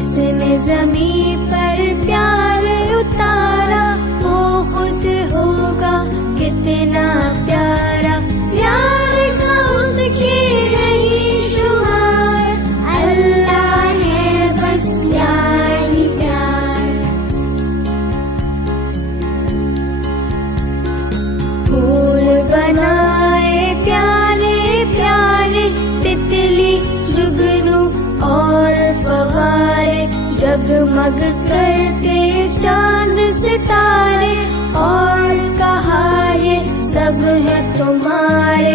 जिसने ज़मीं पर प्यार उतारा वो खुद होगा कितना प्यारा। प्यार का उसके नहीं शुमार, अल्लाह है बस प्यार ही प्यार। फूल बनाए प्यारे प्यारे, तितली जुगनू और फव्वारे, जगमग करते चांद सितारे, और कहा ये सब है तुम्हारे।